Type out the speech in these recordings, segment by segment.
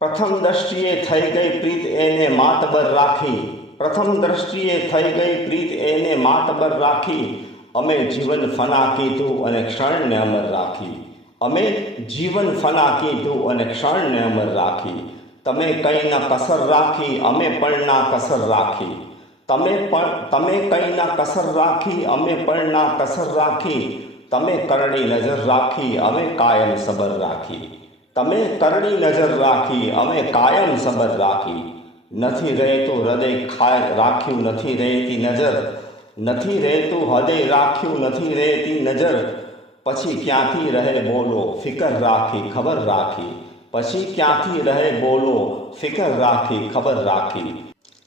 પ્રથમ દ્રષ્ટિએ થઈ ગઈ પ્રીત એને માતબર રાખી. પ્રથમ દ્રષ્ટિએ થઈ ગઈ પ્રીત એને માતબર રાખી. અમે જીવન ફના કીધું અને ક્ષણને અમર રાખી. અમે જીવન ફના કીધું અને ક્ષણને અમર રાખી. તમે કંઈના કસર રાખી, અમે પણ ના કસર રાખી. તમે પણ, તમે કંઈના કસર રાખી, અમે પણ ના કસર રાખી. તમે કરડી નજર રાખી, અમે કાયમ સબર રાખી. તમે કરડી નજર રાખી અમે કાયમ સબર રાખી નથી રહેતું હૃદય ખાય રાખ્યું નથી રહેતી નજર નથી રહેતું હૃદય રાખ્યું નથી રહેતી નજર પછી ક્યાંથી રહે બોલો ફિકર રાખી ખબર રાખી પછી ક્યાંથી રહે બોલો ફિકર રાખી ખબર રાખી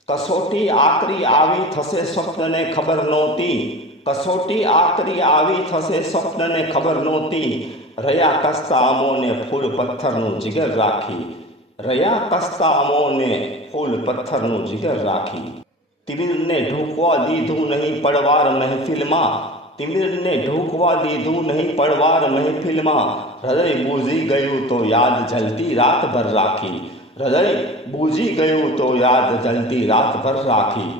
કસોટી આકરી આવી થશે સ્વપ્નને ખબર નહોતી કસોટી આકરી આવી થશે સ્વપ્નને ખબર નહોતી રહ્યા કસ્તા અમોને ફૂલ પથ્થરનું જીગર રાખી રહ્યા કસ્તા અમોને ફૂલ પથ્થરનું જીગર રાખી તિમિરને ઢૂકવા દીધું નહીં પડવાર મહેફિલમાં તિમિરને ઢૂકવા દીધું નહીં પડવાર મહેફિલમાં હૃદય બૂઝી ગયું તો યાદ જલતી રાતભર રાખી હૃદય બૂઝી ગયું તો યાદ જલતી રાતભર રાખી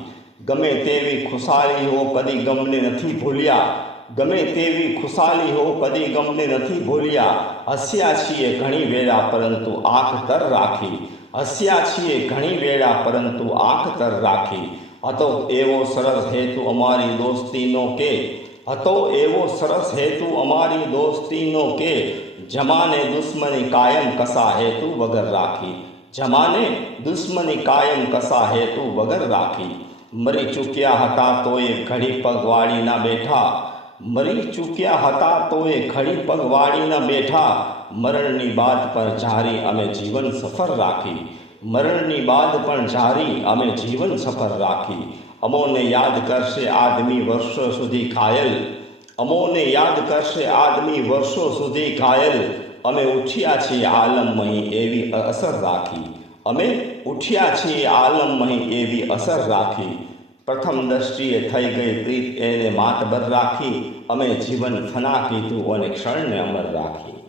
ગમે તેવી ખુશાલીઓ હો ગમને નથી ભૂલ્યા ગમે તેવી ખુશાલી હો, કદી ગમને નથી ભૂલ્યા. હસ્યા છીએ ઘણી વેળા, પરંતુ આંખ તર રાખી. હસ્યા છીએ ઘણી વેળા, પરંતુ આંખ તર રાખી. હતો એવો સરસ હેતુ અમારી દોસ્તીનો કે, હતો એવો સરસ હેતુ અમારી દોસ્તીનો કે, જમાને દુશ્મની કાયમ કસા હેતુ વગર રાખી. જમાને દુશ્મની કાયમ કસા હેતુ વગર રાખી. મરી ચૂક્યા હતા તોય ઘડી પગ વાળીના બેઠા. મરી ચૂક્યા હતા તોય ઘડી પગ વાળીના બેઠા. મરણની બાદ પર જારી અમે જીવન સફર રાખી. મરણની બાદ પણ જારી અમે જીવન સફર રાખી. અમોને યાદ કરશે આદમી વર્ષો સુધી ઘાયલ. અમોને યાદ કરશે આદમી વર્ષો સુધી ઘાયલ. અમે ઉઠ્યા છીએ આલમમહી એવી અસર રાખી. અમે ઉઠ્યા છીએ આલમમહી એવી અસર રાખી. પ્રથમ દ્રષ્ટિએ થઈ ગઈ પ્રીત એને માતબર રાખી અમે જીવન ફના કીધું અને ક્ષણને અમર રાખી.